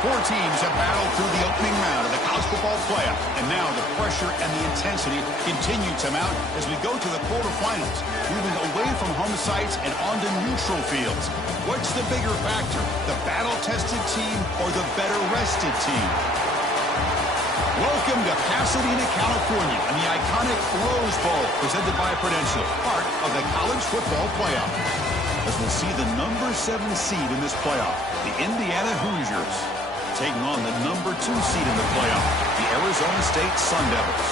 Four teams have battled through the opening round of the college football playoff, and now the pressure and the intensity continue to mount as we go to the quarterfinals, moving away from home sites and onto neutral fields. What's the bigger factor, the battle-tested team or the better-rested team? Welcome to Pasadena, California, and the iconic Rose Bowl, presented by Prudential, part of the college football playoff. As we'll see the number 7 seed in this playoff, the Indiana Hoosiers, taking on the number 2 seed in the playoff, the Arizona State Sun Devils.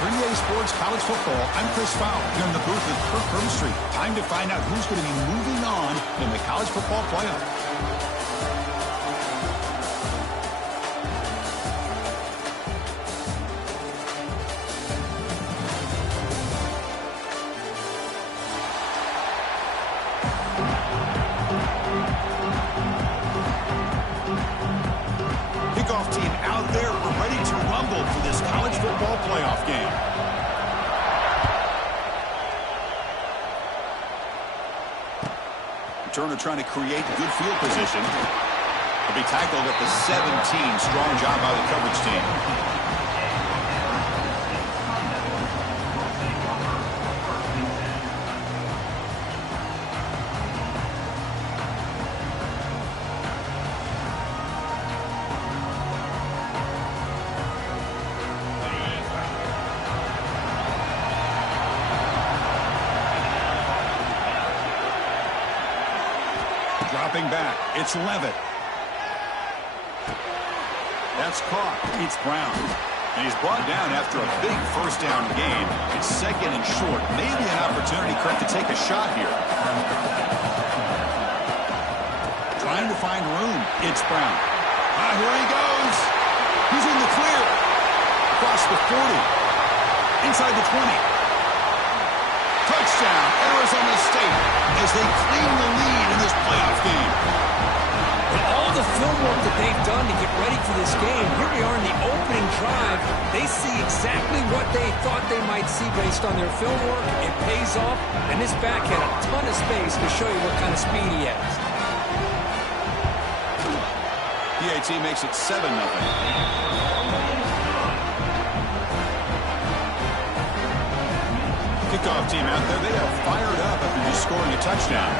For EA Sports College Football, I'm Chris Fowler, here in the booth with Kirk Herbstreit. Time to find out who's going to be moving on in the college football playoff. Kickoff team out there. We're ready to rumble for this college football playoff game. Returner trying to create good field position. He'll be tackled at the 17. Strong job by the coverage team. Dropping back, it's Levitt. That's caught. It's Brown. And he's brought down after a big first down gain. It's second and short. Maybe an opportunity, Kirk, to take a shot here. Trying to find room. It's Brown. Here he goes. He's in the clear. Across the 40. Inside the 20. Touchdown, Arizona State, as they claim the lead in this playoff game. With all the film work that they've done to get ready for this game, here we are in the opening drive. They see exactly what they thought they might see based on their film work. It pays off, and this back had a ton of space to show you what kind of speed he has. PAT makes it 7-0. Kickoff team out there, they are fired up after just scoring a touchdown.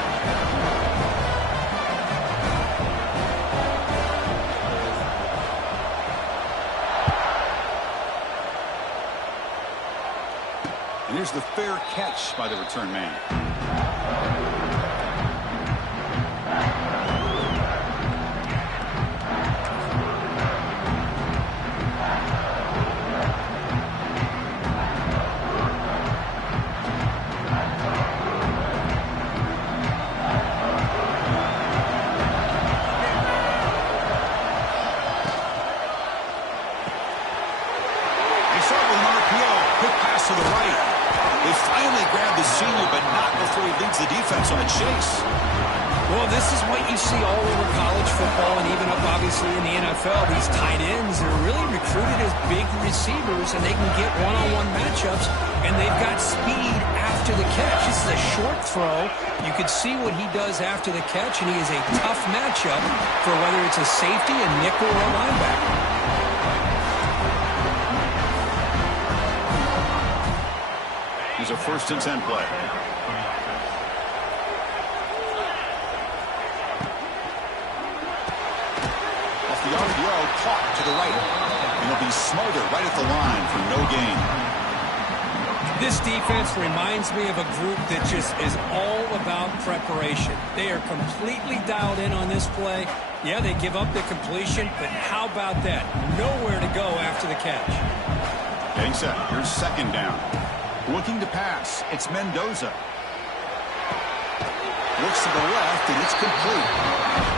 And here's the fair catch by the return man. To the right. They finally grabbed the senior, but not before he leads the defense on a chase. Well, this is what you see all over college football and even up, obviously, in the NFL. These tight ends are really recruited as big receivers, and they can get one-on-one matchups, and they've got speed after the catch. This is a short throw. You could see what he does after the catch, and he is a tough matchup for whether it's a safety, a nickel, or a linebacker. Here's a 1st and 10 play. Off the RPO, caught to the right. And he'll be smothered right at the line for no gain. This defense reminds me of a group that just is all about preparation. They are completely dialed in on this play. Yeah, they give up the completion, but how about that? Nowhere to go after the catch. Getting set. Here's 2nd down. Looking to pass. It's Mendoza. Looks to the left, and it's complete.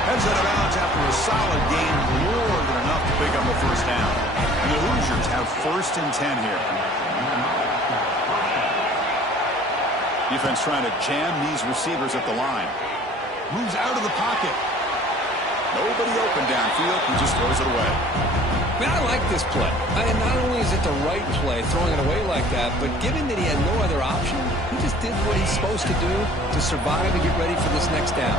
Heads out of bounds after a solid gain, more than enough to pick up a 1st down. And the Hoosiers have 1st and 10 here. Defense trying to jam these receivers at the line. Moves out of the pocket. Nobody open downfield. He just throws it away. Man, I like this play. And not only is it the right play, throwing it away like that, but given that he had no other option, he just did what he's supposed to do to survive and get ready for this next down.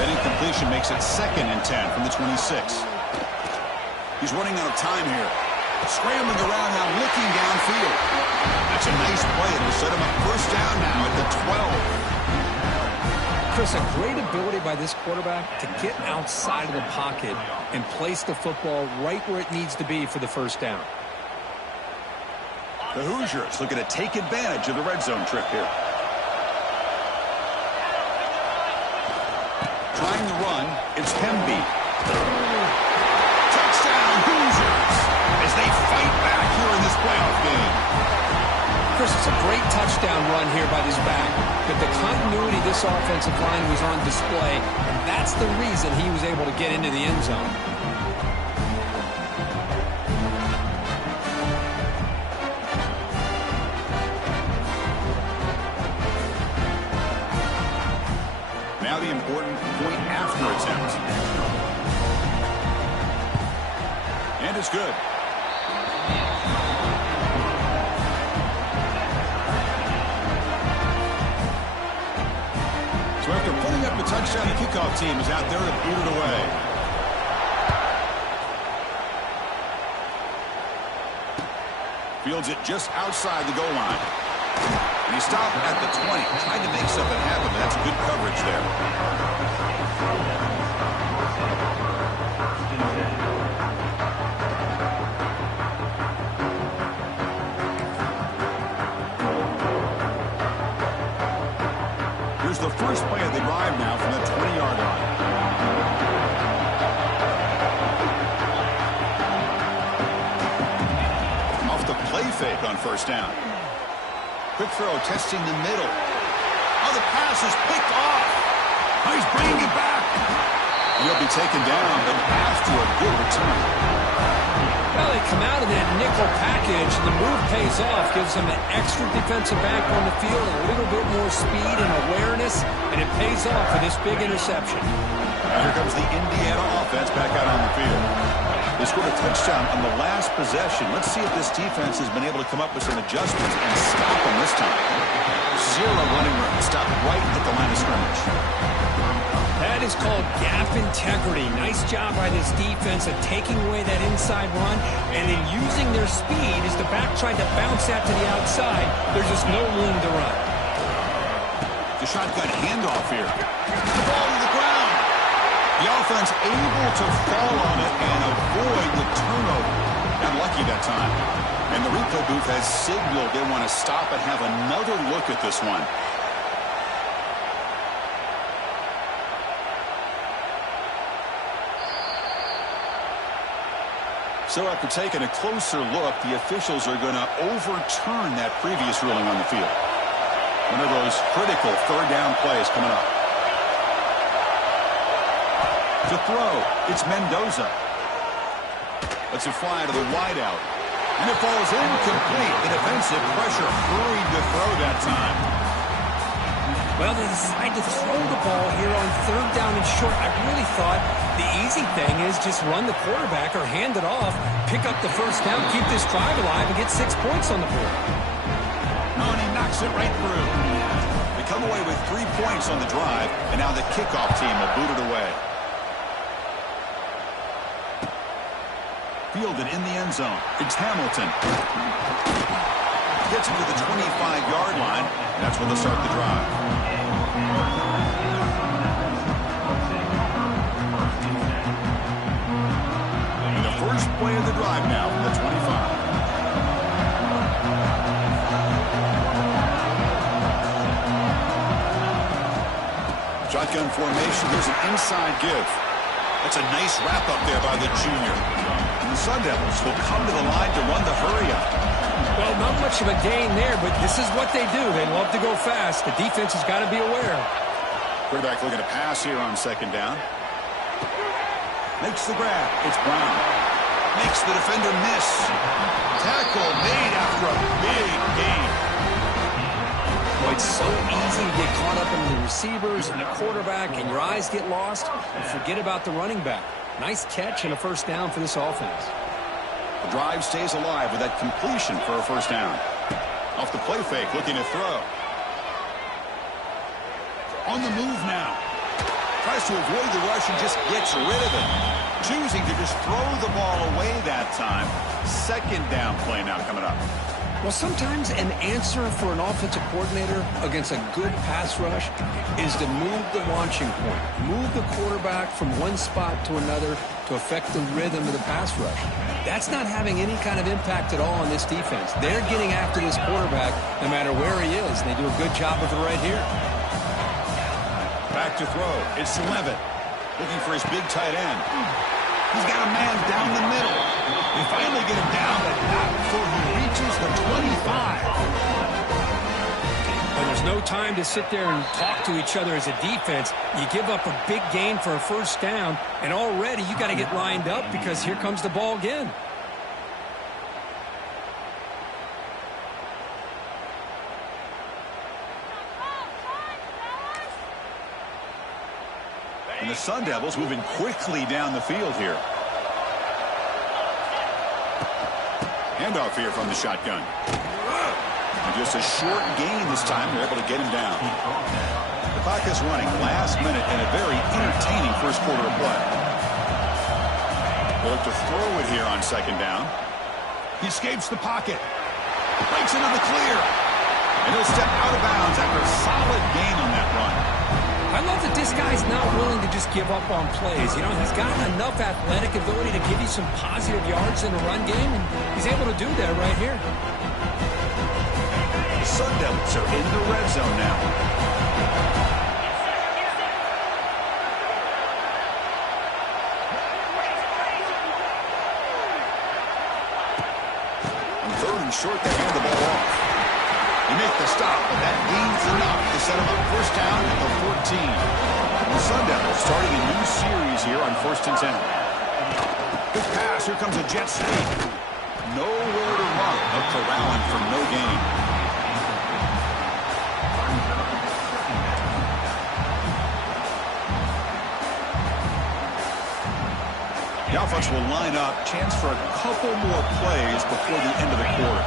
That incompletion makes it 2nd and 10 from the 26. He's running out of time here. Scrambling around now, looking downfield. That's a nice play. It'll set him up first down now at the 12. Chris, a great ability by this quarterback to get outside of the pocket and place the football right where it needs to be for the first down. The Hoosiers looking to take advantage of the red zone trip here. Trying to run, it's Hemby. Touchdown, Hoosiers, as they fight back here in this playoff game. Chris, it's a great touchdown run here by this back, but the continuity of this offensive line was on display, and that's the reason he was able to get into the end zone. Now the important point after attempt. And it's good. So after putting up a touchdown, the kickoff team is out there to boot it away. Fields it just outside the goal line. And he stopped at the 20, trying to make something happen, but that's good coverage there. Here's the first play of the drive now from the 20-yard line. Off the play fake on first down. Quick throw, testing the middle. Oh, the pass is picked off. Oh, he's bringing it back. He'll be taken down, but after a good return. Well, they come out of that nickel package, and the move pays off, gives them an extra defensive back on the field, a little bit more speed and awareness, and it pays off for this big interception. Now here comes the Indiana offense back out on the field. They scored a touchdown on the last possession. Let's see if this defense has been able to come up with some adjustments and stop them this time. Zero running room. Stop right at the line of scrimmage. That is called gap integrity. Nice job by this defense of taking away that inside run and then using their speed as the back tried to bounce that to the outside. There's just no room to run. The shotgun handoff here. The ball to the ground. The offense able to fall on it and avoid the turnover. Got lucky that time. And the replay booth has signaled they want to stop and have another look at this one. So after taking a closer look, the officials are going to overturn that previous ruling on the field. One of those critical third down plays coming up. To throw, it's Mendoza. Lets it fly to the wideout. And it falls incomplete. The defensive pressure hurried to throw that time. Well, they decide to throw the ball here on third down and short. I really thought the easy thing is just run the quarterback or hand it off, pick up the first down, keep this drive alive, and get 6 points on the board. Oh, and he knocks it right through. They come away with 3 points on the drive, and now the kickoff team will boot it away. Fielded in the end zone. It's Hamilton. Gets it to the 25-yard line. And that's where they'll start the drive. And the first play of the drive now from the 25. Shotgun formation. There's an inside give. That's a nice wrap up there by the junior. And the Sun Devils will come to the line to run the hurry-up. Well, not much of a gain there, but this is what they do. They love to go fast. The defense has got to be aware. Quarterback looking to pass here on second down. Makes the grab. It's Brown. Makes the defender miss. Tackle made after a big gain. Well, it's so easy to get caught up in the receivers and the quarterback, and your eyes get lost, and forget about the running back. Nice catch and a first down for this offense. The drive stays alive with that completion for a first down. Off the play fake, looking to throw. On the move now. tries to avoid the rush and just gets rid of it. Choosing to just throw the ball away that time. Second down play now coming up. Well, sometimes an answer for an offensive coordinator against a good pass rush is to move the launching point, move the quarterback from one spot to another to affect the rhythm of the pass rush. That's not having any kind of impact at all on this defense. They're getting after this quarterback no matter where he is, and they do a good job of it right here. Back to throw. It's Levitt looking for his big tight end. He's got a man down the middle. They finally get him down, but not before he reaches the 25. And there's no time to sit there and talk to each other as a defense. You give up a big gain for a first down, and already you got to get lined up because here comes the ball again. And the Sun Devils moving quickly down the field here. Handoff here from the shotgun. And just a short gain this time. They're able to get him down. The clock is running last minute in a very entertaining first quarter of play. They'll look to throw it here on second down. He escapes the pocket. Breaks into the clear. And he'll step out of bounds after a solid gain on that run. I love that this guy's not willing to just give up on plays. You know, he's got enough athletic ability to give you some positive yards in the run game, and he's able to do that right here. The Sun Devils are in the red zone now. On third and short, they hand the ball off. They make the stop, but that gains enough to set them up first down at the 14. The Sun Devils starting a new series here on 1st and 10. Good pass. Here comes a jet sweep. Nowhere to run. A corralling for no gain. The offense will line up. Chance for a couple more plays before the end of the quarter.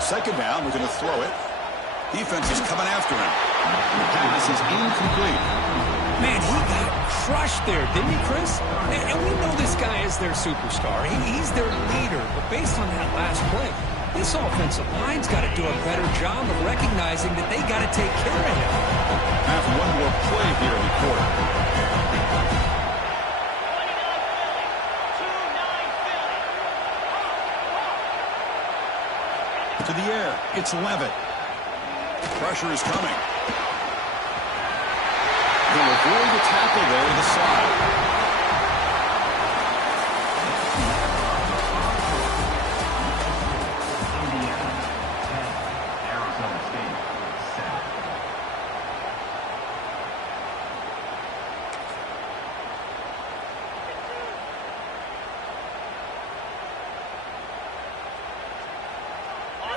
Second down, we're going to throw it. Defense is coming after him. The pass is incomplete. Man, he got crushed there, didn't he, Chris? And we know this guy is their superstar. He's their leader. But based on that last play, this offensive line's got to do a better job of recognizing that they got to take care of him. Have one more play here in the quarter. To the air, it's Levitt. Pressure is coming. He'll avoid the tackle there with a slide.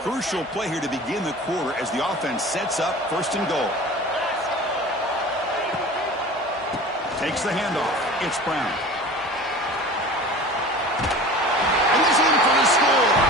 Crucial play here to begin the quarter as the offense sets up 1st and goal. Takes the handoff. It's Brown. And he's in for the score.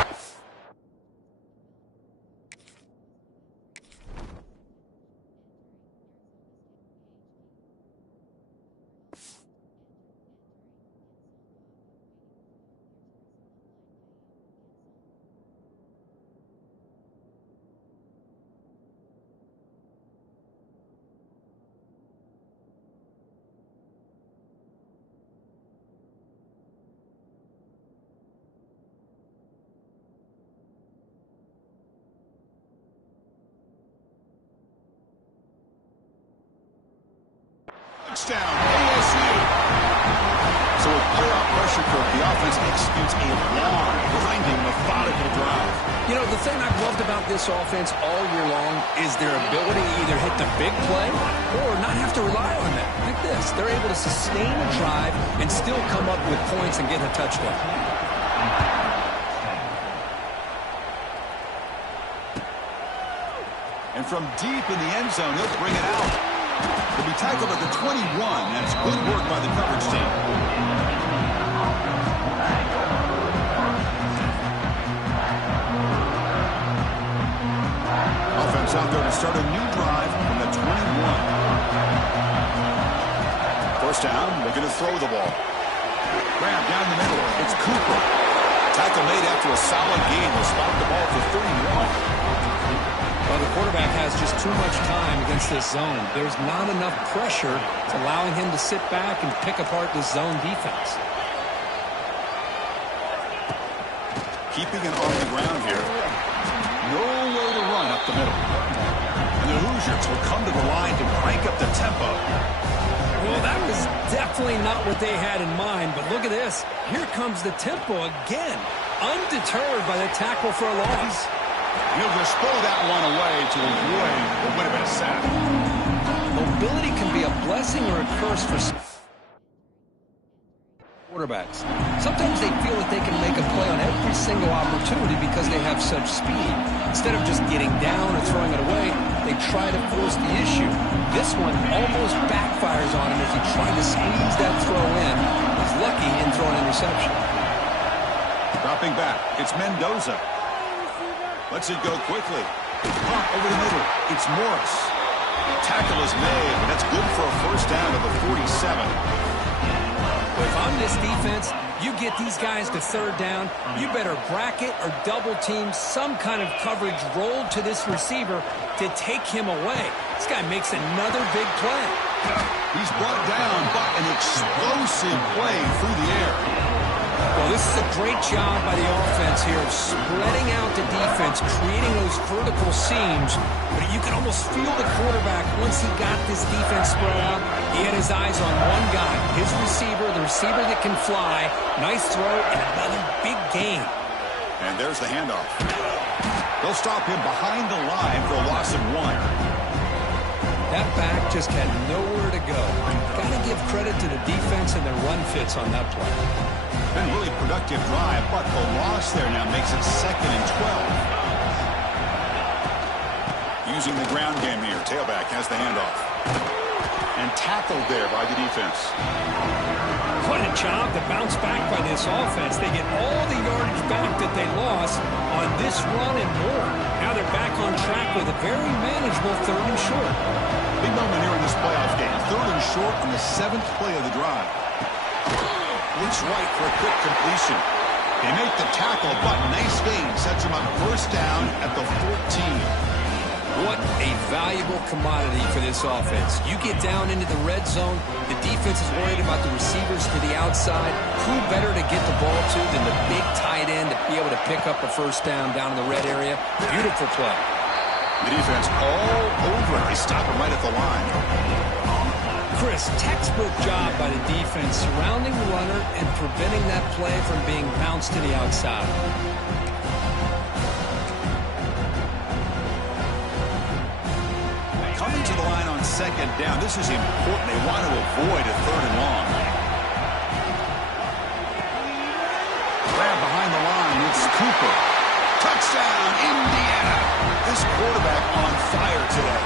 Touchdown, ASU. So with playoff pressure cook, the offense executes a long, grinding, methodical drive. You know, the thing I've loved about this offense all year long is their ability to either hit the big play or not have to rely on that. Like this, they're able to sustain a drive and still come up with points and get a touchdown. And from deep in the end zone, he'll bring it out. He'll be tackled at the 21. That's good work by the coverage team. Offense out there to start a new drive down, looking to throw the ball. Grab down the middle. It's Cooper. Tackle made after a solid gain. Will spot the ball for 31. Well, the quarterback has just too much time against this zone. There's not enough pressure to allowing him to sit back and pick apart this zone defense. Keeping it on the ground here. No way to run up the middle. And the Hoosiers will come to the line to crank up the tempo. Well, that was definitely not what they had in mind, but look at this. Here comes the tempo again, undeterred by the tackle for a loss. He'll just throw that one away to avoid what would have been a sack. Mobility can be a blessing or a curse for some quarterbacks. Sometimes they feel that they can make a play on every single opportunity because they have such speed. Instead of just getting down or throwing it away, they try to force the issue. This one almost backfires on him as he tried to squeeze that throw in. He's lucky in throwing an interception. Dropping back, it's Mendoza. Lets it go quickly. Pump over the middle. It's Morris. Tackle is made, and that's good for a first down to the 47. If I'm this defense, you get these guys to third down, you better bracket or double team some kind of coverage rolled to this receiver to take him away. This guy makes another big play. He's brought down, but an explosive play through the air. Well, this is a great job by the offense here of spreading out the defense, creating those vertical seams. But you can almost feel the quarterback once he got this defense spread out. He had his eyes on one guy, his receiver, the receiver that can fly. Nice throw and another big gain. And there's the handoff. They'll stop him behind the line for a loss of 1. That back just had nowhere to go. Got to give credit to the defense and their run fits on that play. Been a really productive drive, but the loss there now makes it 2nd and 12. Using the ground game here, tailback has the handoff. And tackled there by the defense. What a job to bounce back by this offense. They get all the yardage back that they lost on this run and more. Now they're back on track with a very manageable 3rd and short. Big moment here in this playoff game. 3rd and short on the 7th play of the drive. Looks right for a quick completion. They make the tackle, but nice gain. Sets him up first down at the 14. What a valuable commodity for this offense. You get down into the red zone, the defense is worried about the receivers to the outside. Who better to get the ball to than the big tight end to be able to pick up a first down in the red area? Beautiful play. The defense all over it. They stop him right at the line. Chris, textbook job by the defense surrounding the runner and preventing that play from being bounced to the outside. Coming to the line on 2nd down. This is important. They want to avoid a 3rd and long. Grab behind the line. It's Cooper. Touchdown, Indiana. This quarterback on fire today.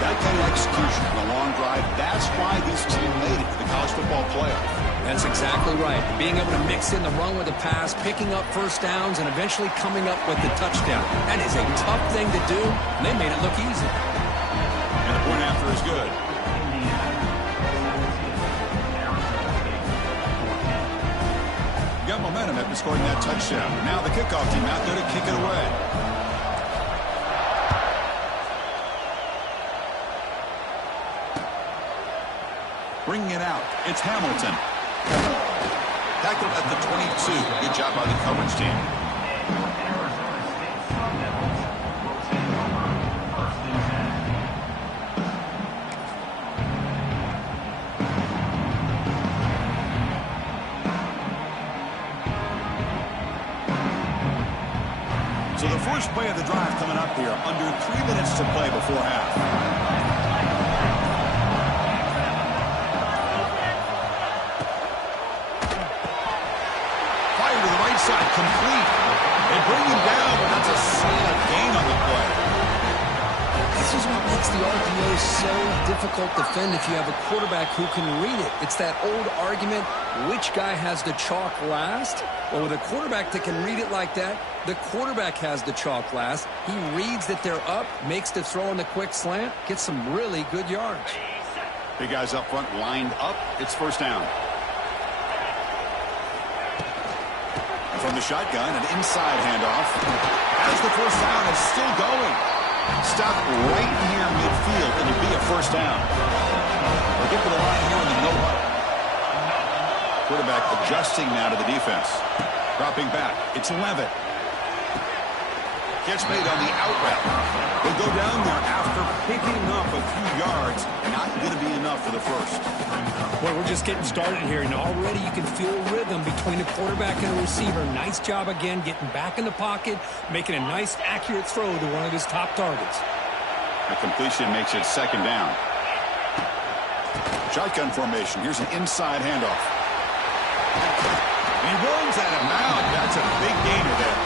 That kind of execution in a long drive, that's why this team made it to the college football playoff. That's exactly right. Being able to mix in the run with the pass, picking up first downs, and eventually coming up with the touchdown. That is a tough thing to do, and they made it look easy. And the point after is good. You got momentum after scoring that touchdown. Now the kickoff team out there to kick it away. Bringing it out, it's Hamilton. Tackled at the 22. Good job by the coverage team. So the first play of the drive coming up here. Under 3 minutes to play before half. Side complete. They bring him down, but that's a solid gain on the play. This is what makes the RPO so difficult to defend if you have a quarterback who can read it. It's that old argument, which guy has the chalk last? Well, with a quarterback that can read it like that, the quarterback has the chalk last. He reads that they're up, makes the throw on the quick slant, gets some really good yards. Big guys up front lined up. It's first down. And from the shotgun, an inside handoff. As the first down is still going. Stop right near midfield. It'll be a first down. We'll get to the line here in the no huddle. Quarterback adjusting now to the defense. Dropping back. It's Levitt. Catch made on the out route. They'll go down there after picking up a few yards. Not going to be enough for the first. Well, we're just getting started here, and already you can feel rhythm between the quarterback and the receiver. Nice job again getting back in the pocket, making a nice, accurate throw to one of his top targets. A completion makes it second down. Shotgun formation. Here's an inside handoff. And he runs out of bounds. That's a big gainer there.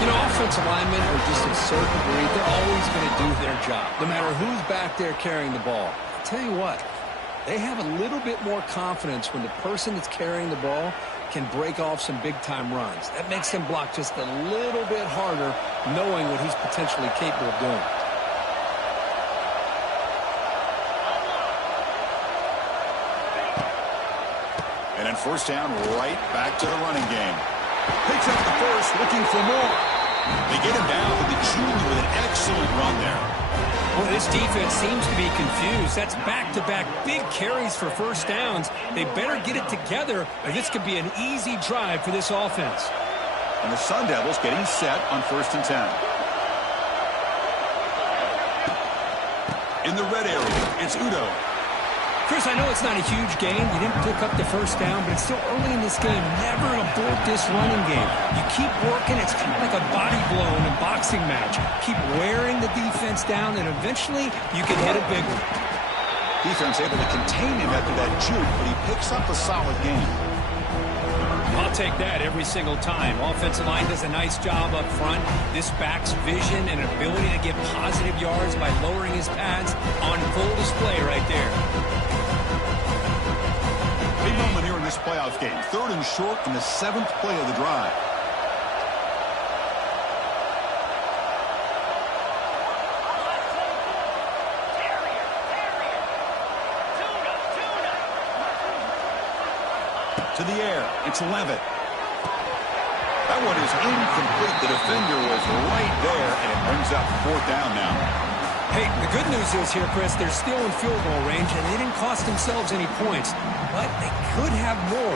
You know, offensive linemen are just a certain breed. They're always going to do their job, no matter who's back there carrying the ball. I'll tell you what, they have a little bit more confidence when the person that's carrying the ball can break off some big-time runs. That makes them block just a little bit harder, knowing what he's potentially capable of doing. And then first down, right back to the running game. Picks up the first, looking for more. They get him down to the junior with an excellent run there. Well, this defense seems to be confused. That's back-to-back big carries for first downs. They better get it together, or this could be an easy drive for this offense. And the Sun Devils getting set on 1st and 10. In the red area, it's Udo. Chris, I know it's not a huge game. You didn't pick up the first down, but it's still early in this game. Never abort this running game. You keep working. It's kind of like a body blow in a boxing match. Keep wearing the defense down, and eventually you can hit a big one. Defense able to contain him after that juke, but he picks up a solid game. I'll take that every single time. Offensive line does a nice job up front. This back's vision and ability to get positive yards by lowering his pads on full display right there. Big moment here in this playoff game. 3rd and short in the 7th play of the drive. To the air, it's Levitt. That one is incomplete. The defender was right there, and it brings up 4th down now. Hey, the good news is here, Chris, they're still in field goal range, and they didn't cost themselves any points, but they could have more.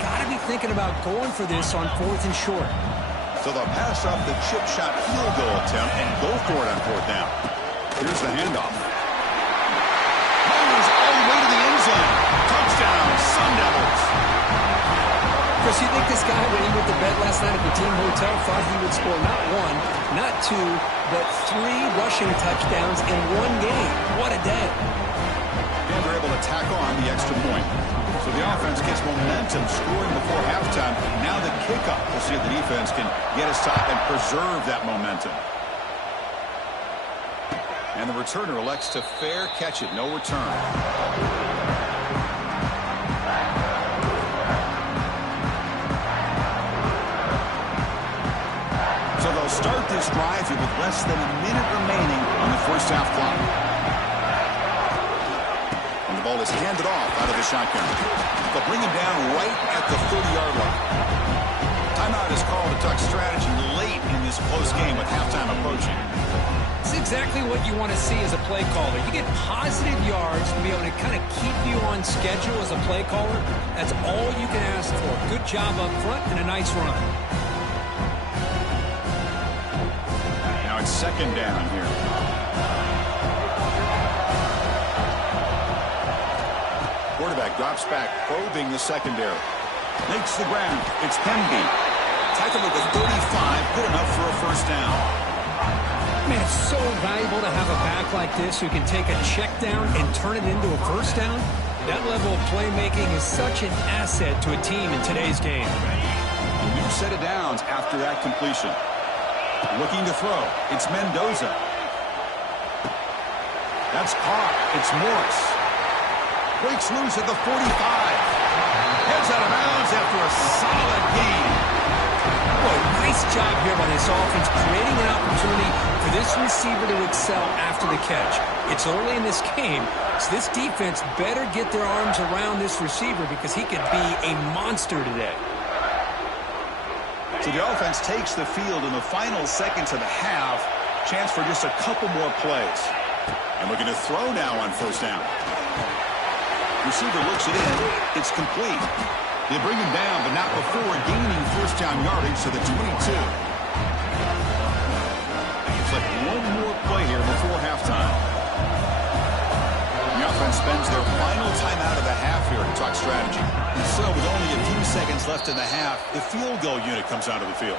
Got to be thinking about going for this on 4th and short. So they'll pass off the chip shot field goal attempt and go for it on 4th down. Here's the handoff. Motors all the way to the end zone. Touchdown, Sun Devils. Chris, you think this guy, when he went to bed last night at the team hotel, thought he would score not 1, not 2, but 3 rushing touchdowns in one game? What a day. And they're able to tack on the extra point. So the offense gets momentum scoring before halftime. Now the kickoff. We'll see if the defense can get a stop and preserve that momentum. And the returner elects to fair catch it. No return. So they'll start this drive here with less than a minute remaining on the first half clock. And the ball is handed off out of the shotgun. They'll bring him down right at the 30-yard line. Timeout is called to talk strategy late in this close game with halftime approaching. It's exactly what you want to see as a play caller. You get positive yards to be able to kind of keep you on schedule as a play caller. That's all you can ask for. Good job up front and a nice run. Now it's 2nd down here. Quarterback drops back, probing the secondary. Makes the ground. It's Pemby. Tackled at the 35. Good enough for a first down. Man, it's so valuable to have a back like this who can take a check down and turn it into a first down. That level of playmaking is such an asset to a team in today's game. A new set of downs after that completion. Looking to throw. It's Mendoza. That's caught. It's Morris. Breaks loose at the 45. Heads out of bounds after a solid gain. Boy, nice Nice job here by this offense, creating an opportunity for this receiver to excel after the catch. It's early in this game, so this defense better get their arms around this receiver because he could be a monster today. So the offense takes the field in the final seconds of the half. Chance for just a couple more plays. And looking to throw now on first down. Receiver looks it in. It's complete. They bring him down, but not before gaining first down yardage to the 22. It's like one more play here before halftime. The offense spends their final timeout of the half here to talk strategy. So with only a few seconds left in the half, the field goal unit comes out of the field.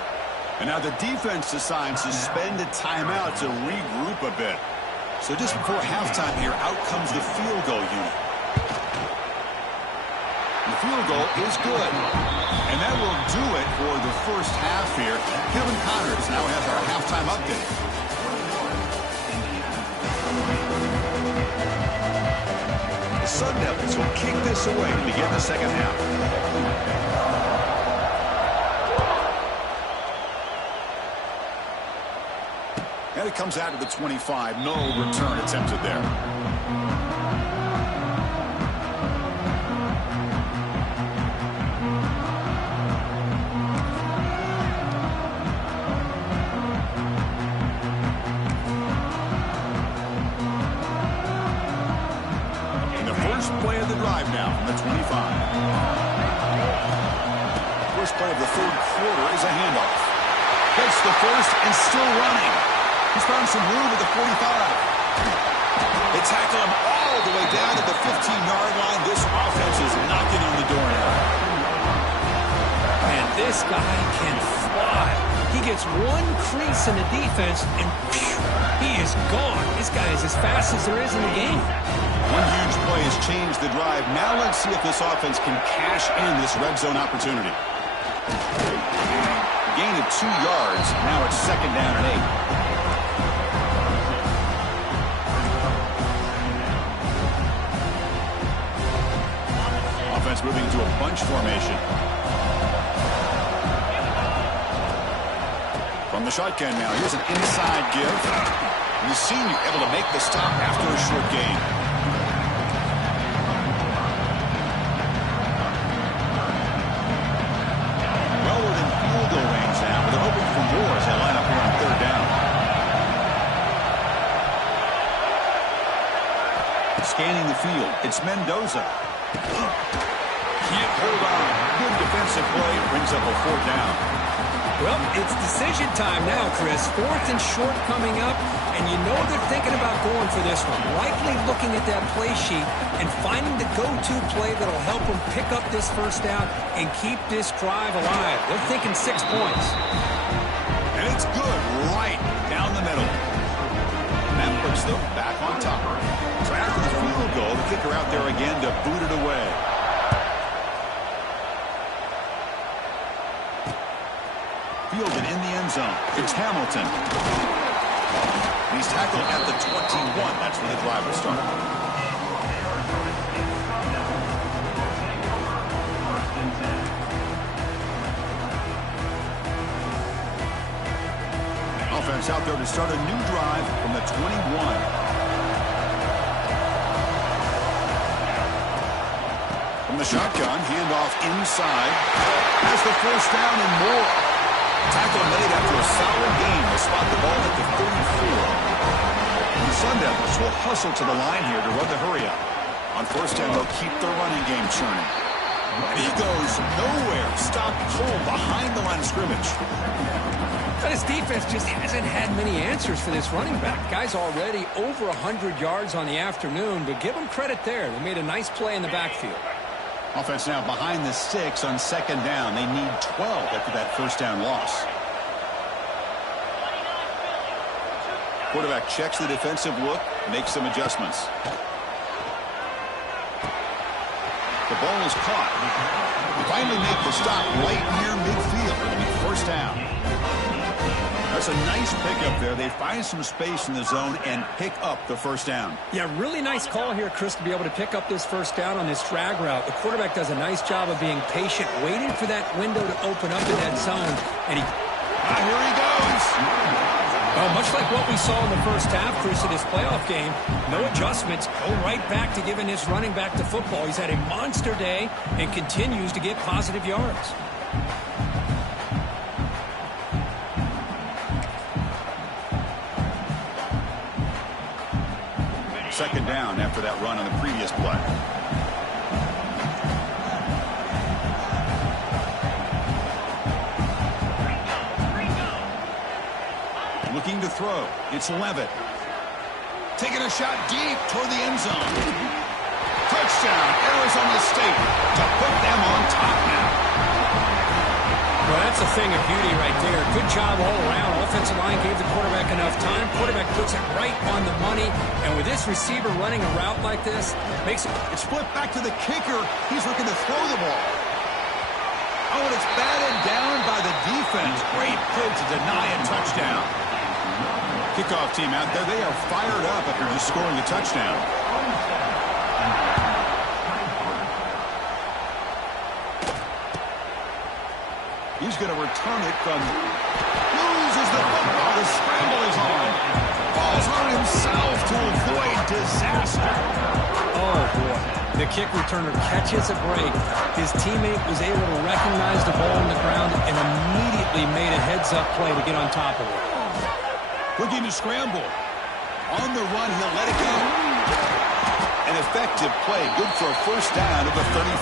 And now the defense decides to spend a timeout to regroup a bit. So just before halftime here, out comes the field goal unit. The field goal is good. And that will do it for the first half here. Kevin Connors now has our halftime update. The Sun Devils will kick this away to begin the second half. And it comes out to the 25. No return attempted there. Play of the drive now from the 25. First play of the third quarter is a handoff. Gets the first and still running. He's found some room at the 45. They tackle him all the way down to the 15-yard line. This offense is knocking on the door now. Man, this guy can fly. He gets one crease in the defense, and phew, he is gone. This guy is as fast as there is in the game. One huge play has changed the drive. Now let's see if this offense can cash in this red zone opportunity. Gain of 2 yards. Now it's second down and 8. Offense moving into a bunch formation. From the shotgun now. Here's an inside give. And the senior able to make the stop after a short gain. Scanning the field, it's Mendoza. Can't hold on. Good defensive play, brings up a 4th down. Well, it's decision time now, Chris. 4th and short coming up, and you know they're thinking about going for this one. Likely looking at that play sheet and finding the go-to play that'll help them pick up this first down and keep this drive alive. They're thinking 6 points. And it's good right down the middle. And that puts them back on top. So after the field goal, the kicker out there again to boot it away. Fielded in the end zone. It's Hamilton. He's tackled at the 21. That's where the drive will start. Offense out there to start a new drive from the 21. From the shotgun, handoff inside. Has the first down and more. Tackle made after a solid gain to spot the ball at the 34. And the Sun Devils will hustle to the line here to run the hurry up. On first down, they'll keep their running game churning. And he goes nowhere. Stopped cold behind the line of scrimmage. This defense just hasn't had many answers for this running back. Guy's already over 100 yards on the afternoon, but give him credit there. They made a nice play in the backfield. Offense now behind the 6 on second down. They need 12 after that first down loss. Quarterback checks the defensive look, makes some adjustments. The ball is caught. They finally make the stop right near midfield. It'll be first down. That's a nice pickup there. They find some space in the zone and pick up the first down. Yeah, really nice call here, Chris, to be able to pick up this first down on this drag route. The quarterback does a nice job of being patient, waiting for that window to open up in that zone. And he Here he goes. Well, much like what we saw in the first half, Chris, in this playoff game, no adjustments. Go right back to giving his running back the football. He's had a monster day and continues to get positive yards. Second down after that run on the previous play. Looking to throw. It's Levitt. Taking a shot deep toward the end zone. Touchdown, Arizona State, to put them on top now. Well, that's a thing of beauty right there. Good job all around. Offensive line gave the quarterback enough time. Quarterback puts it right on the money. And with this receiver running a route like this, makes it... It's flipped back to the kicker. He's looking to throw the ball. Oh, and it's batted down by the defense. Great play to deny a touchdown. Kickoff team out there, they are fired up after just scoring a touchdown. He's going to return it from... Loses the football. The scramble is on. Falls on himself to avoid disaster. Oh, boy. The kick returner catches a break. His teammate was able to recognize the ball on the ground and immediately made a heads-up play to get on top of it. Looking to scramble. On the run, he'll let it go. An effective play. Good for a first down at the 35.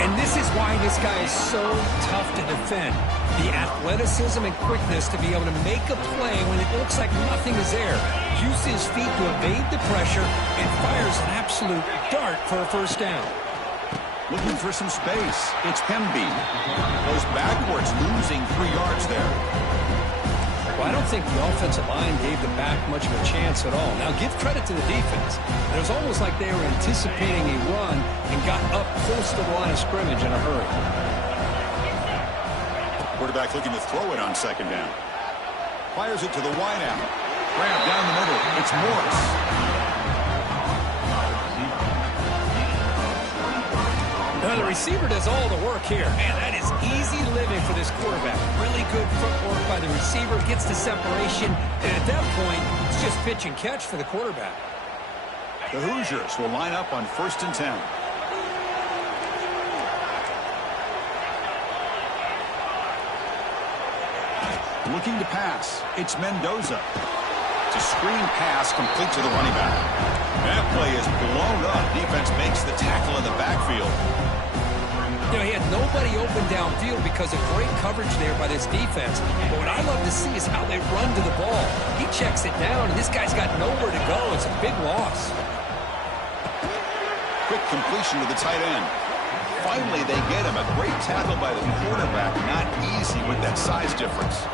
And this is why this guy is so tough to defend. The athleticism and quickness to be able to make a play when it looks like nothing is there. Uses his feet to evade the pressure and fires an absolute dart for a first down. Looking for some space. It's Hemby. Goes backwards, losing 3 yards there. Well, I don't think the offensive line gave the back much of a chance at all. Now, give credit to the defense. It was almost like they were anticipating a run and got up close to the line of scrimmage in a hurry. Quarterback looking to throw it on second down. Fires it to the wideout. Grab down the middle. It's Morris. Now, the receiver does all the work here. Man, that is easy living for this quarterback. Really good footwork by the receiver. Gets the separation. And at that point, it's just pitch and catch for the quarterback. The Hoosiers will line up on 1st and 10. Looking to pass. It's Mendoza. It's a screen pass complete to the running back. That play is blown up. Defense makes the tackle in the backfield. You know, he had nobody open downfield because of great coverage there by this defense. But what I love to see is how they run to the ball. He checks it down, and this guy's got nowhere to go. It's a big loss. Quick completion to the tight end. Finally, they get him. A great tackle by the quarterback. Not easy with that size difference.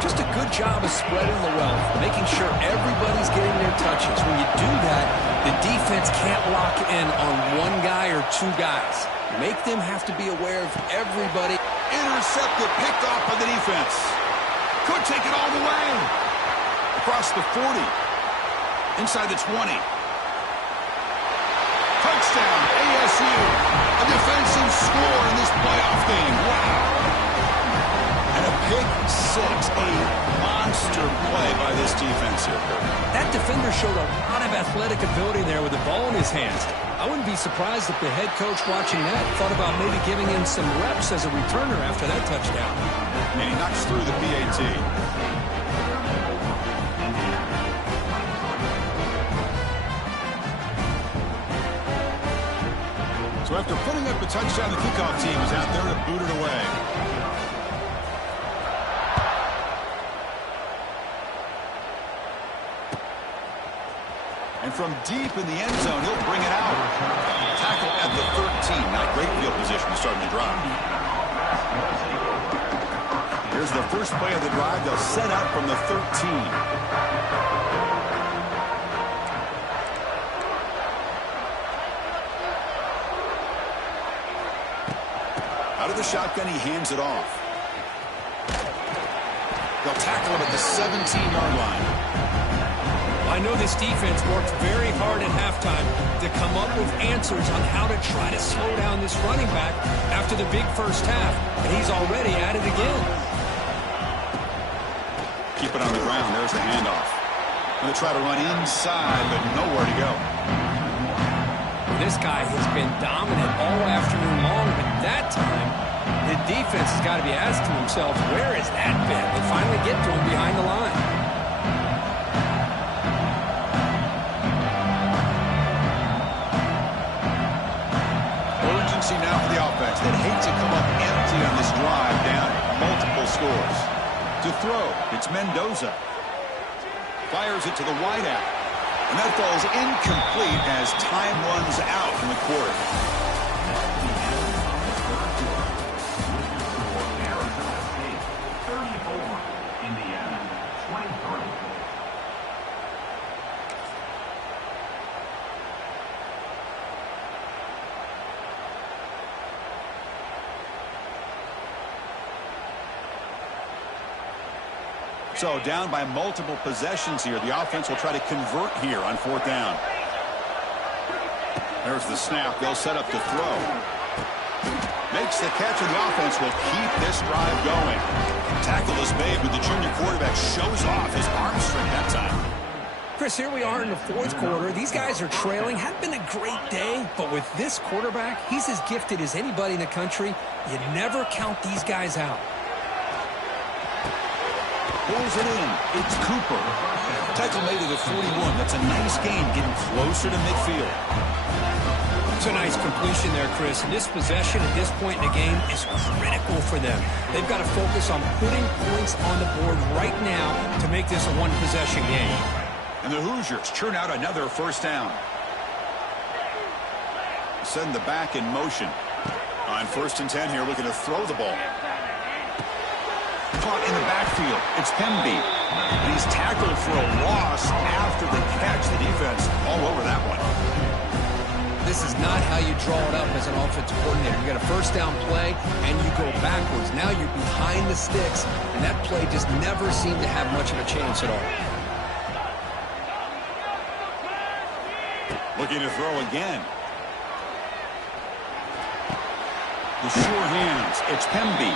Just a good job of spreading the wealth, making sure everybody's getting their touches. When you do that, the defense can't lock in on one guy or 2 guys. Make them have to be aware of everybody. Intercepted, picked off by the defense. Could take it all the way. Across the 40. Inside the 20. Touchdown, ASU. A defensive score in this playoff game. Wow. And a pick 6, a monster play by this defense here. That defender showed a lot of athletic ability there with the ball in his hands. I wouldn't be surprised if the head coach watching that thought about maybe giving him some reps as a returner after that touchdown. And he knocks through the PAT. So after putting up a touchdown, the kickoff team is out there to boot it away. And from deep in the end zone, he'll bring it out. Tackle at the 13. Not great field position to start the drive. Here's the first play of the drive. They'll set up from the 13. Out of the shotgun, he hands it off. They'll tackle him at the 17-yard line. I I know this defense worked very hard at halftime to come up with answers on how to try to slow down this running back after the big first half, and he's already at it again. Keep it on the ground. There's the handoff. Going to try to run inside, but nowhere to go. This guy has been dominant all afternoon long, but that time, the defense has got to be asking themselves, where has that been? They finally get to him behind the line. Urgency now for the offense. They'd hate to come up empty on this drive, down multiple scores. To throw, it's Mendoza. Fires it to the wideout. And that falls incomplete as time runs out in the quarter. So down by multiple possessions here. The offense will try to convert here on 4th down. There's the snap. They'll set up to throw. Makes the catch, and the offense will keep this drive going. Tackle is made, but the junior quarterback shows off his arm strength that time. Chris, here we are in the 4th quarter. These guys are trailing. Hadn't been a great day, but with this quarterback, he's as gifted as anybody in the country. You never count these guys out. Pulls it in. It's Cooper. Tackle made at the 41. That's a nice gain, getting closer to midfield. It's a nice completion there, Chris. And this possession at this point in the game is critical for them. They've got to focus on putting points on the board right now to make this a one-possession game. And the Hoosiers churn out another 1st down. Send the back in motion. On 1st and 10 here, looking to throw the ball. Caught in the backfield. It's Pemby. And he's tackled for a loss after the catch. The defense all over that one. This is not how you draw it up as an offensive coordinator. You got a 1st down play, and you go backwards. Now you're behind the sticks, and that play just never seemed to have much of a chance at all. Looking to throw again. The sure hands. It's Pemby.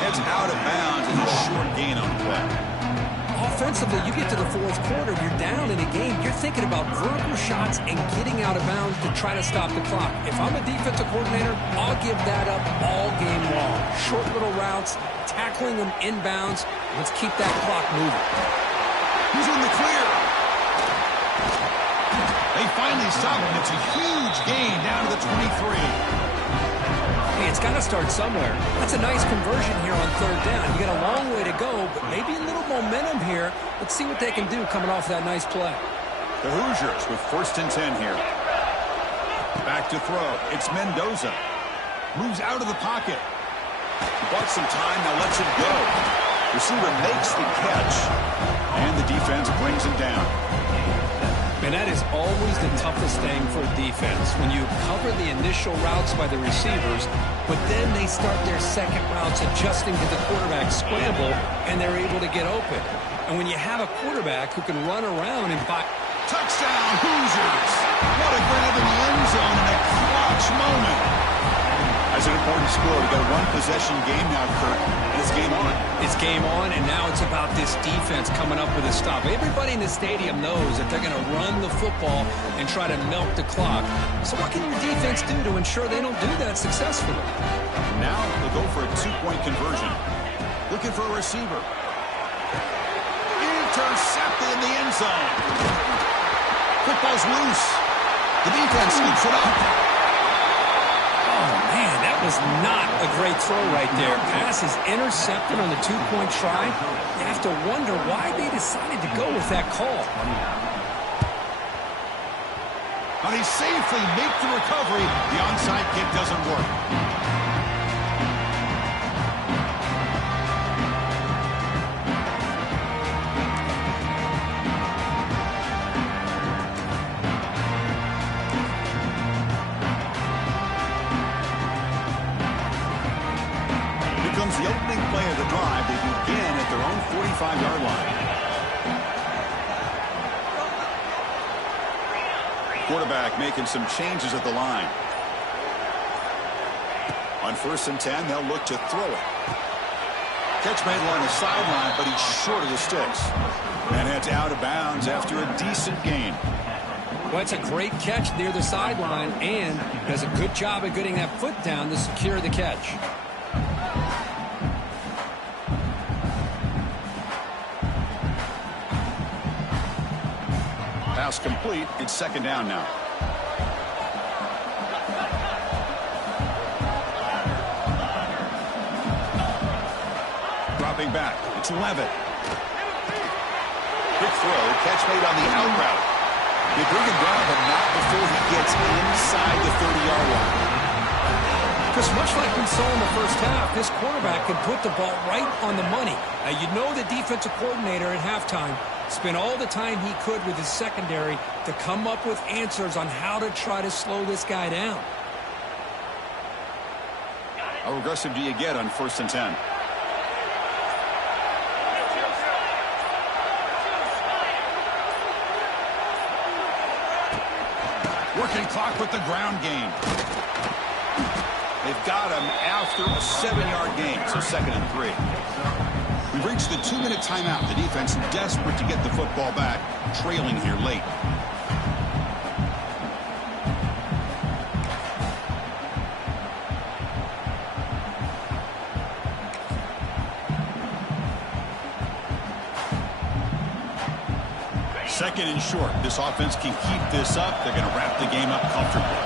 Heads out of bounds and a short gain on the play. Offensively, you get to the 4th quarter, you're down in a game. You're thinking about vertical shots and getting out of bounds to try to stop the clock. If I'm a defensive coordinator, I'll give that up all game long. Short little routes, tackling them inbounds. Let's keep that clock moving. He's in the clear. They finally stop him. It's a huge gain down to the 23. It's got to start somewhere. That's a nice conversion here on 3rd down. You got a long way to go, but maybe a little momentum here. Let's see what they can do coming off that nice play. The Hoosiers with 1st and 10 here. Back to throw. It's Mendoza. Moves out of the pocket. Bought some time, now lets it go. Receiver makes the catch, and the defense brings him down. And that is always the toughest thing for a defense, when you cover the initial routes by the receivers, but then they start their second routes adjusting to the quarterback scramble, and they're able to get open. And when you have a quarterback who can run around and buy... Touchdown, Hoosiers! What a grab in the end zone in a clutch moment. That's an important score. We've got a one-possession game now, Kurt, and it's game on. It's game on, and now it's about this defense coming up with a stop. Everybody in the stadium knows that they're going to run the football and try to milk the clock. So what can your defense do to ensure they don't do that successfully? Now they'll go for a 2-point conversion. Looking for a receiver. Intercepted in the end zone. Football's loose. The defense scoops it up. Oh, man, that was not a great throw right there. Pass is intercepted on the 2-point try. You have to wonder why they decided to go with that call. Now they safely make the recovery. The onside kick doesn't work. The opening play of the drive. They begin at their own 45-yard line. Quarterback making some changes at the line. On 1st and 10, they'll look to throw it. Catch made along the sideline, but he's short of the sticks. And heads out of bounds after a decent gain. Well, it's a great catch near the sideline and does a good job of getting that foot down to secure the catch. Pass complete. It's 2nd down now. Dropping back. It's Levitt. Quick throw. Catch made on the out route. They bring him down, but not before he gets inside the 30-yard line. Because much like we saw in the first half, this quarterback can put the ball right on the money. Now, you know the defensive coordinator at halftime spent all the time he could with his secondary to come up with answers on how to try to slow this guy down. How aggressive do you get on 1st and 10? Working clock with the ground game. They've got him after a 7-yard gain, so 2nd and 3. We've reached the 2-minute timeout. The defense desperate to get the football back, trailing here late. Second and short. This offense can keep this up. They're going to wrap the game up comfortably.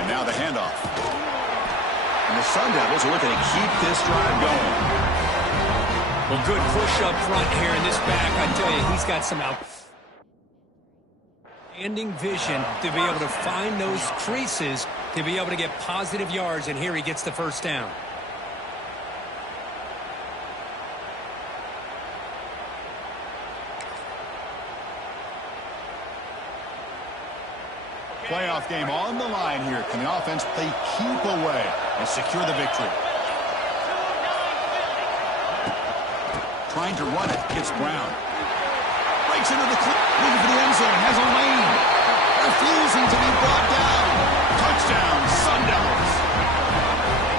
And now the handoff. And the Sun Devils are looking to keep this drive going. Well, good push up front here in this back. I tell you, he's got some outstanding vision to be able to find those creases, to be able to get positive yards, and here he gets the 1st down. Playoff game on the line here. Can the offense play keep away and secure the victory? Trying to run it. It's Brown. Breaks into the clip. Looking for the end zone. Has a lane. Refusing to be brought down. Touchdown, Sun Devils.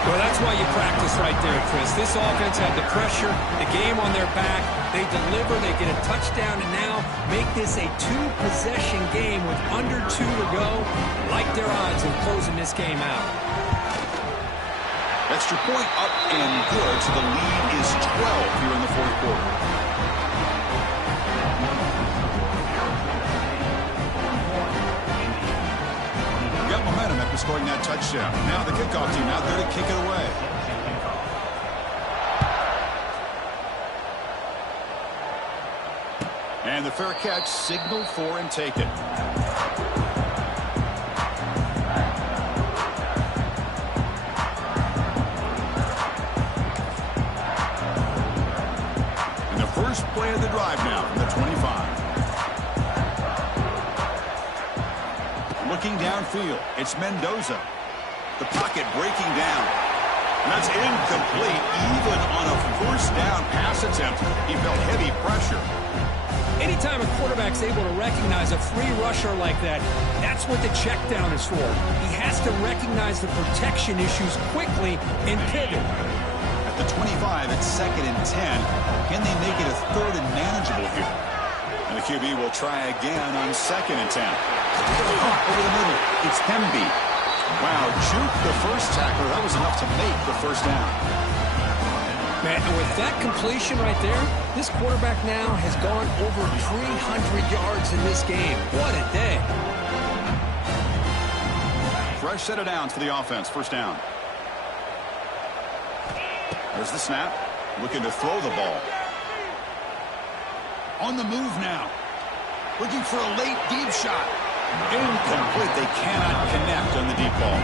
Well, that's why you practice right there, Chris. This offense had the pressure, the game on their back. They deliver, they get a touchdown, and now make this a 2-possession game with under 2 to go. Like their odds of closing this game out. Extra point up and good, so the lead is 12 here in the 4th quarter. Got momentum after scoring that touchdown. Now the kickoff team out there to kick it away. And the fair catch signaled for and taken. And the first play of the drive now from the 25. Looking downfield, it's Mendoza. The pocket breaking down. And that's incomplete. Even on a 1st down pass attempt, he felt heavy pressure. Anytime a quarterback's able to recognize a free rusher like that, that's what the check down is for. He has to recognize the protection issues quickly and pivot. At the 25, it's 2nd and 10. Can they make it a 3rd and manageable here? And the QB will try again on 2nd and 10. Over the middle, it's Hemby. Wow, juke the first tackler. That was enough to make the 1st down. Man, and with that completion right there, this quarterback now has gone over 300 yards in this game. What a day. Fresh set of downs for the offense. 1st down. There's the snap. Looking to throw the ball. On the move now. Looking for a late deep shot. Incomplete. They cannot connect on the deep ball.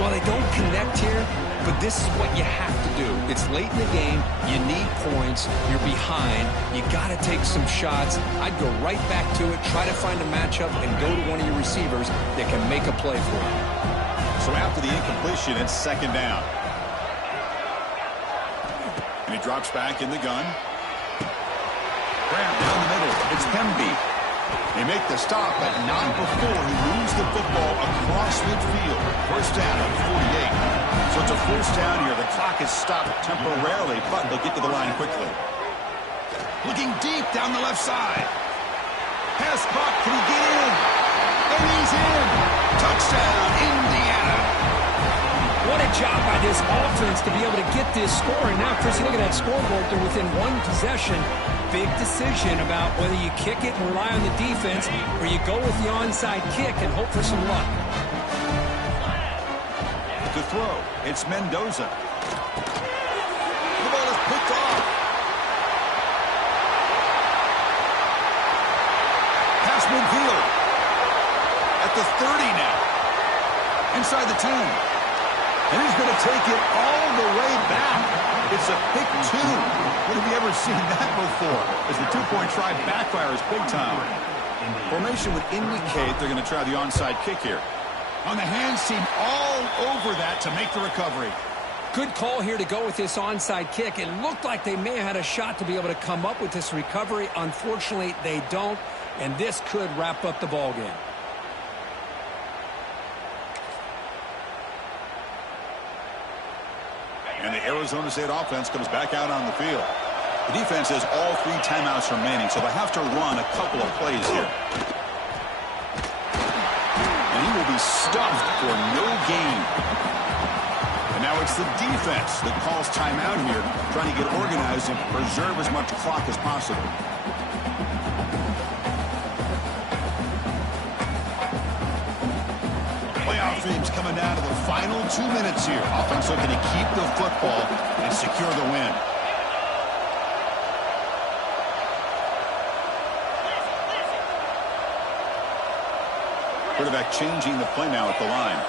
Well, they don't connect here, but this is what you have to do. It's late in the game. You need points. You're behind. You got to take some shots. I'd go right back to it, try to find a matchup, and go to one of your receivers that can make a play for you. So after the incompletion, it's 2nd down. And he drops back in the gun. Graham down the It's Hemby. They make the stop, but not before he moves the football across midfield. First down at 48. So it's a first down here. The clock is stopped temporarily, but they'll get to the line quickly. Looking deep down the left side. Pass caught. Can he get in? And he's in. Touchdown, Indiana. What a job by this offense to be able to get this score. And now, Chris, you look at that scoreboard. They're within one possession. Big decision about whether you kick it and rely on the defense or you go with the onside kick and hope for some luck. To throw, it's Mendoza. The ball is picked off. Pass midfield. At the 30 now. Inside the 10. And he's going to take it all the way back. It's a pick 2. When have you ever seen that before? As the two-point try backfires big time. Formation would indicate they're going to try the onside kick here. On the hands team all over that to make the recovery. Good call here to go with this onside kick. It looked like they may have had a shot to be able to come up with this recovery. Unfortunately, they don't, and this could wrap up the ball game. And the Arizona State offense comes back out on the field. The defense has all 3 timeouts remaining, so they have to run a couple of plays here. And he will be stuffed for no gain. And now it's the defense that calls timeout here, trying to get organized and preserve as much clock as possible. Playoff dreams coming down to the final 2 minutes here. Offense looking to keep the football and secure the win. Quarterback changing the play now at the line.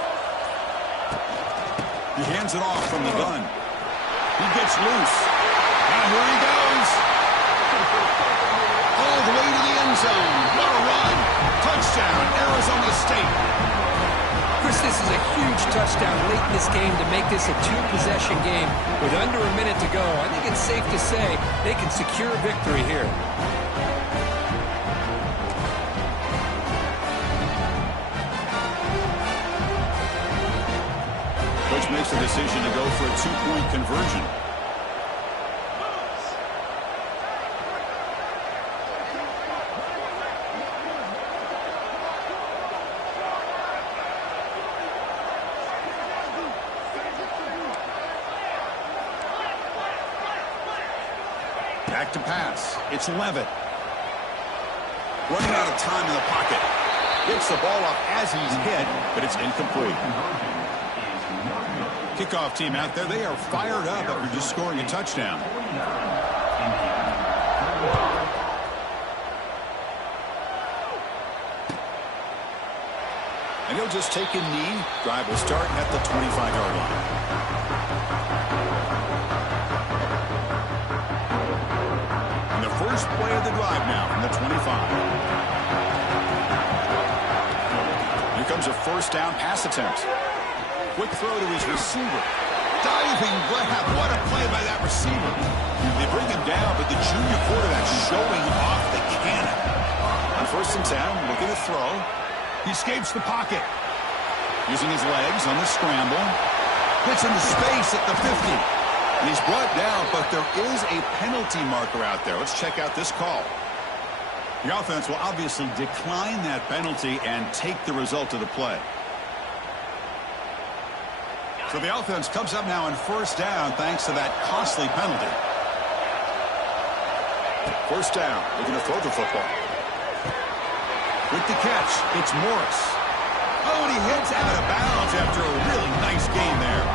He hands it off from the gun. He gets loose. And here he goes. All the way to the end zone. What a run. Touchdown, Arizona State. Chris, this is a huge touchdown late in this game to make this a 2-possession game with under a minute to go. I think it's safe to say they can secure a victory here. Coach makes the decision to go for a 2-point conversion. Back to pass. It's Levitt. Running out of time in the pocket. Gets the ball up as he's hit, but it's incomplete. Kickoff team out there, they are fired up after just scoring a touchdown. And he'll just take a knee. Drive will start at the 25-yard line. And the first play of the drive now from the 25. Here comes a first down pass attempt. Quick throw to his receiver. Diving grab. What a play by that receiver. They bring him down, but the junior quarterback showing off the cannon. On 1st and 10, looking to throw. He escapes the pocket. Using his legs on the scramble. Gets into space at the 50. And he's brought down, but there is a penalty marker out there. Let's check out this call. The offense will obviously decline that penalty and take the result of the play. So the offense comes up now on 1st down thanks to that costly penalty. 1st down, looking to throw the football. With the catch, it's Morris. Oh, and he hits out of bounds after a really nice game there.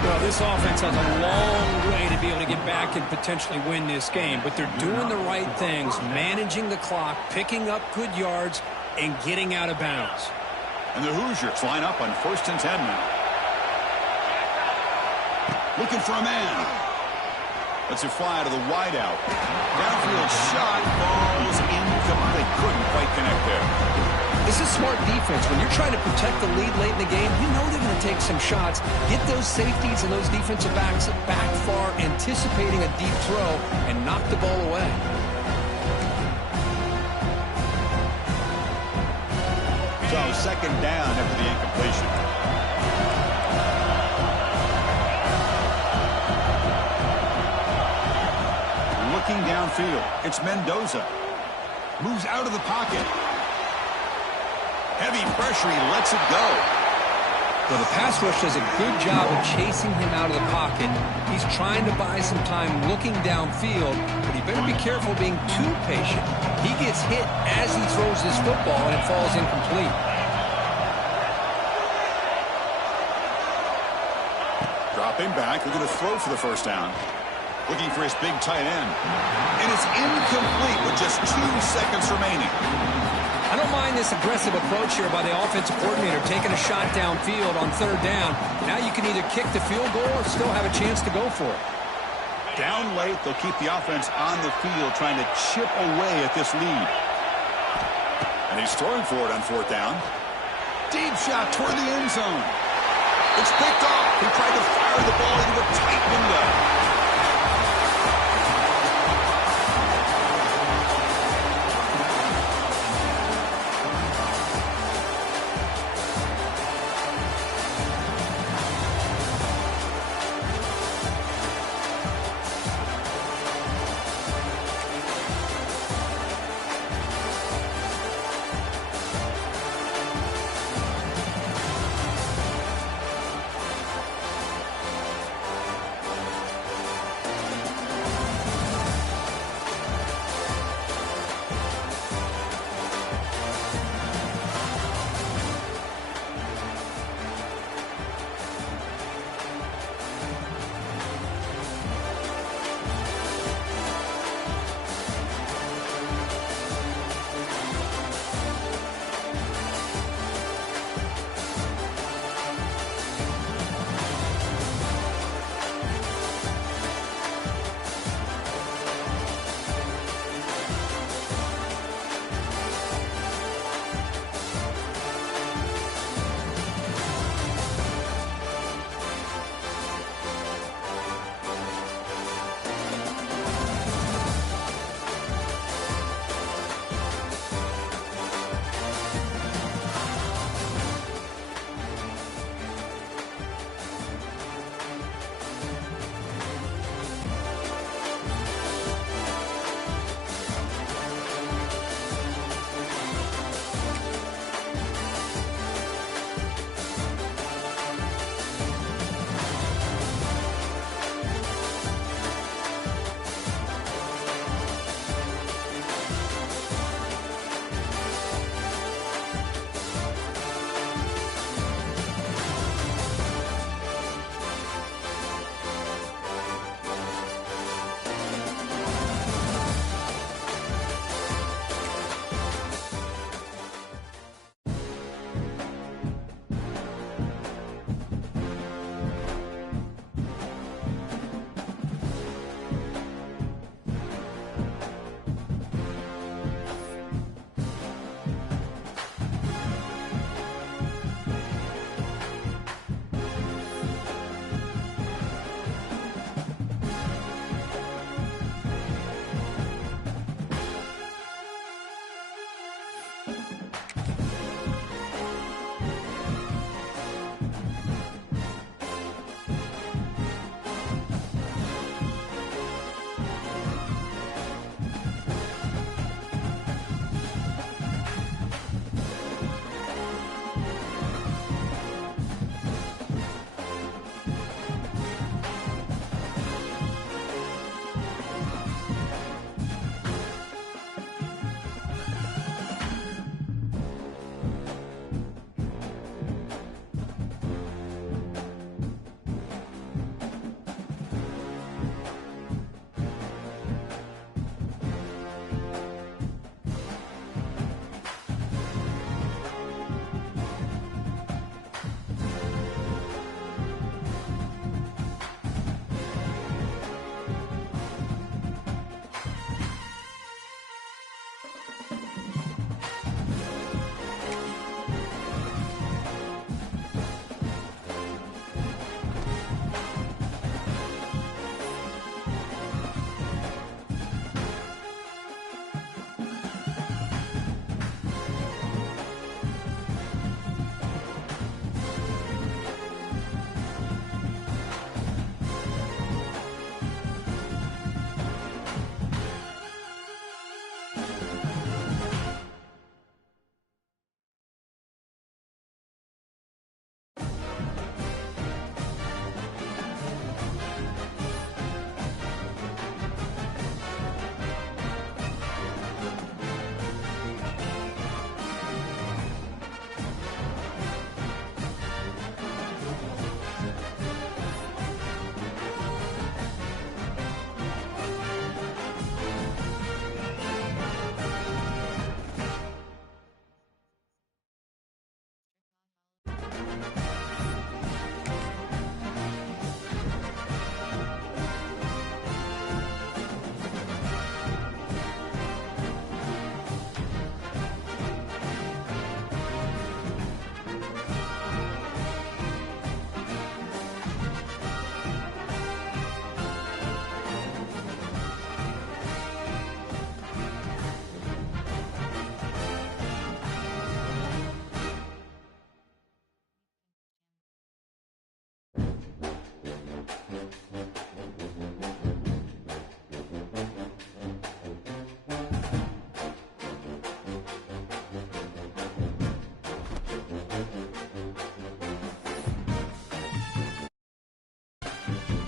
Well, this offense has a long way to be able to get back and potentially win this game, but they're doing the right things, managing the clock, picking up good yards, and getting out of bounds. And the Hoosiers line up on 1st and 10 now. Looking for a man. Lets it fly to the wideout. Downfield shot falls incomplete. Couldn't quite connect there. This is smart defense. When you're trying to protect the lead late in the game, you know they're going to take some shots. Get those safeties and those defensive backs back far, anticipating a deep throw, and knock the ball away. now second down after the incompletion. Looking downfield, it's Mendoza. Moves out of the pocket. Heavy pressure, he lets it go. Well, the pass rush does a good job of chasing him out of the pocket. He's trying to buy some time looking downfield, but he better be careful being too patient. He gets hit as he throws this football, and it falls incomplete. Dropping back, looking to throw for the first down. Looking for his big tight end. And it's incomplete with just 2 seconds remaining. I don't mind this aggressive approach here by the offensive coordinator, taking a shot downfield on third down. Now you can either kick the field goal or still have a chance to go for it. Down late, they'll keep the offense on the field trying to chip away at this lead. And he's throwing for it on fourth down. Deep shot toward the end zone. It's picked off. He tried to fire the ball into a tight window. Indiana.